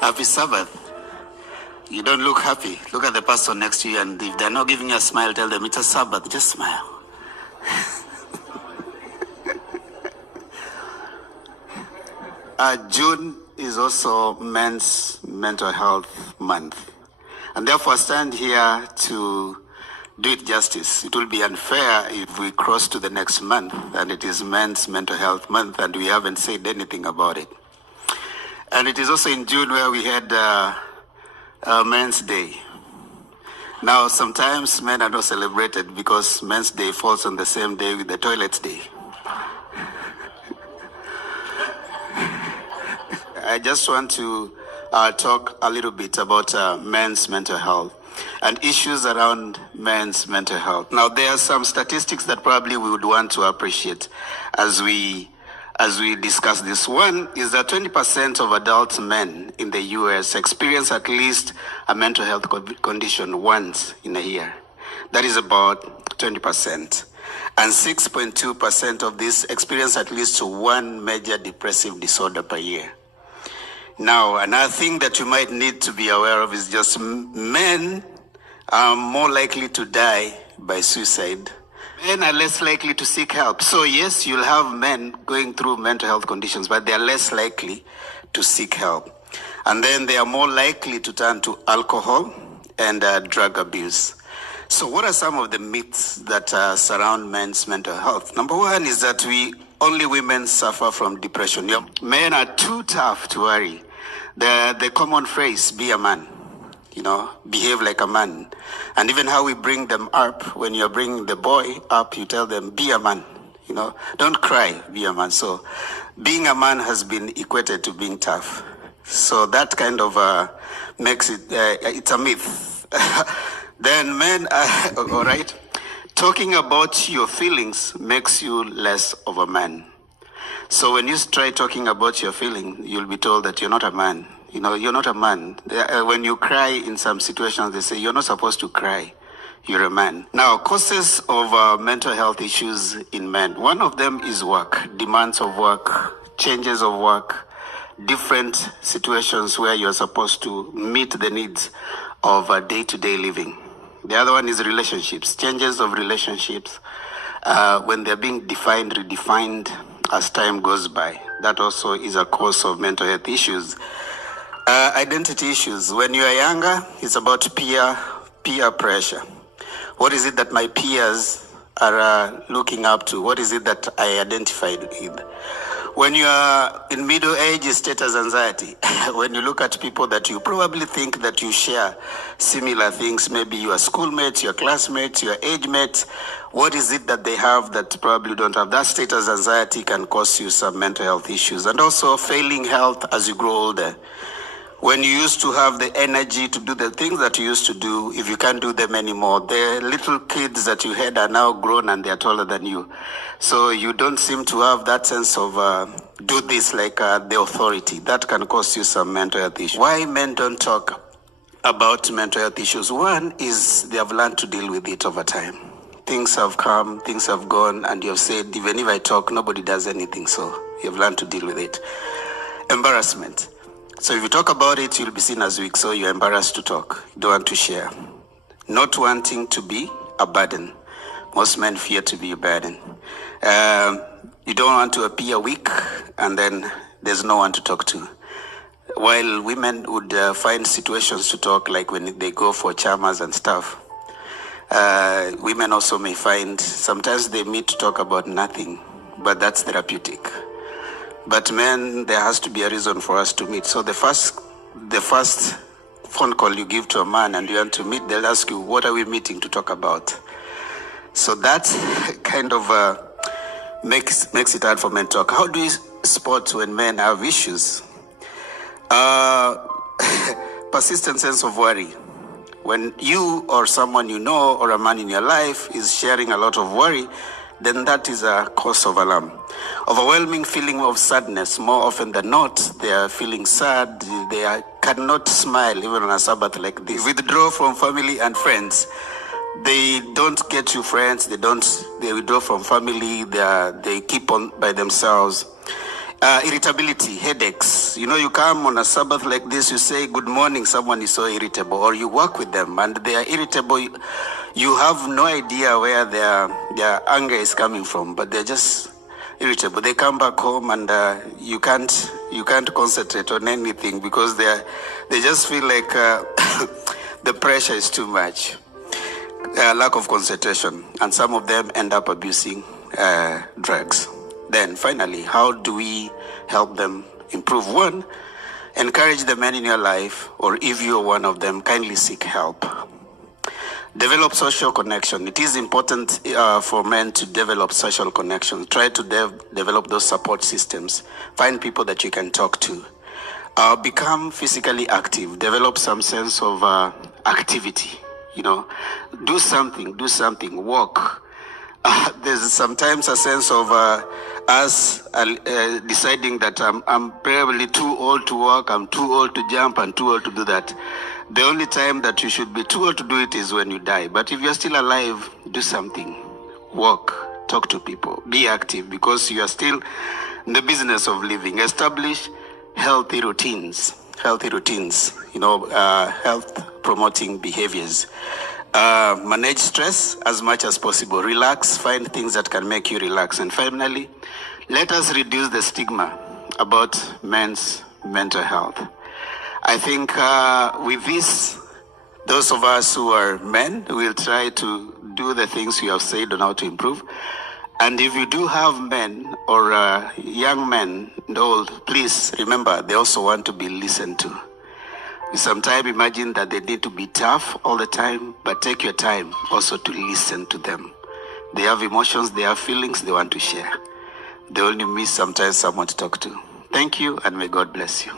Happy Sabbath. You don't look happy. Look at the person next to you, and if they're not giving you a smile, tell them it's a Sabbath. Just smile. June is also Men's Mental Health Month. And therefore, I stand here to do it justice. It will be unfair if we cross to the next month and it is Men's Mental Health Month and we haven't said anything about it. And it is also in June where we had Men's Day. Now, sometimes men are not celebrated because Men's Day falls on the same day with the Toilets Day. I just want to talk a little bit about men's mental health and issues around men's mental health. Now, there are some statistics that probably we would want to appreciate as we discuss this. One is that 20% of adult men in the US experience at least a mental health condition once in a year. That is about 20%. And 6.2% of this experience at least one major depressive disorder per year. Now, another thing that you might need to be aware of is just men are more likely to die by suicide. Men are less likely to seek help. So yes, you'll have men going through mental health conditions, but they are less likely to seek help. And then they are more likely to turn to alcohol and drug abuse. So what are some of the myths that surround men's mental health? Number one is that only women suffer from depression. Men are too tough to worry. The common phrase, be a man, behave like a man. And even how we bring them up, when you're bringing the boy up, you tell them, be a man, don't cry, be a man. So being a man has been equated to being tough. So that kind of makes it, it's a myth. Then men, all right, talking about your feelings makes you less of a man. So when you try talking about your feeling, you'll be told that you're not a man. You're not a man. When you cry in some situations, they say you're not supposed to cry. You're a man. Now, causes of mental health issues in men. One of them is work, demands of work, changes of work, different situations where you're supposed to meet the needs of day-to-day living. The other one is relationships, changes of relationships when they're being defined, redefined as time goes by. That also is a cause of mental health issues. Identity issues. When you are younger, it's about peer pressure. What is it that my peers are looking up to? What is it that I identified with? When you are in middle age, status anxiety. When you look at people that you probably think that you share similar things, maybe your schoolmates, your classmates, your age mates, what is it that they have that probably don't have? That status anxiety can cause you some mental health issues. And also failing health as you grow older. When you used to have the energy to do the things that you used to do, if you can't do them anymore, the little kids that you had are now grown and they're taller than you. So you don't seem to have that sense of do this like the authority. That can cause you some mental health issues. Why men don't talk about mental health issues? One is they have learned to deal with it over time. Things have come, things have gone, and you have said, even if I talk, nobody does anything. So you have learned to deal with it. Embarrassment. So if you talk about it, you'll be seen as weak, so you're embarrassed to talk. You don't want to share. Not wanting to be a burden. Most men fear to be a burden. You don't want to appear weak, and then there's no one to talk to. While women would find situations to talk, like when they go for chamas and stuff, women also may find, sometimes they meet to talk about nothing, but that's therapeutic. But men, there has to be a reason for us to meet. So the first phone call you give to a man and you want to meet, they'll ask you, what are we meeting to talk about? So that kind of makes it hard for men to talk. How do you spot when men have issues? Persistent sense of worry. When you or someone you know or a man in your life is sharing a lot of worry, then that is a cause of alarm. Overwhelming feeling of sadness. More often than not, they are feeling sad. They cannot smile even on a Sabbath like this. Withdraw from family and friends. They don't get you friends. They withdraw from family. They keep on by themselves. Irritability, headaches. You know, you come on a Sabbath like this, you say good morning, someone is so irritable, or you work with them and they are irritable. You have no idea where their anger is coming from, but they're just irritable. They come back home and you can't concentrate on anything because they just feel like the pressure is too much. Lack of concentration, and some of them end up abusing drugs. Then finally, how do we help them improve? One, encourage the men in your life, or if you're one of them, kindly seek help. Develop social connection. It is important for men to develop social connections. Try to develop those support systems. Find people that you can talk to. Become physically active. Develop some sense of activity. You know, do something, walk. There's sometimes a sense of us deciding that I'm probably too old to walk, I'm too old to jump, I'm too old to do that. The only time that you should be too old to do it is when you die. But if you're still alive, do something. Walk, talk to people, be active, because you are still in the business of living. Establish healthy routines, you know, health promoting behaviors. Manage stress as much as possible. Relax, find things that can make you relax. And finally, let us reduce the stigma about men's mental health. I think with this, those of us who are men will try to do the things you have said on how to improve. And if you do have men or young men and old, please remember they also want to be listened to. Sometimes imagine that they need to be tough all the time, but take your time also to listen to them. They have emotions, they have feelings they want to share. They only miss sometimes someone to talk to. Thank you, and may God bless you.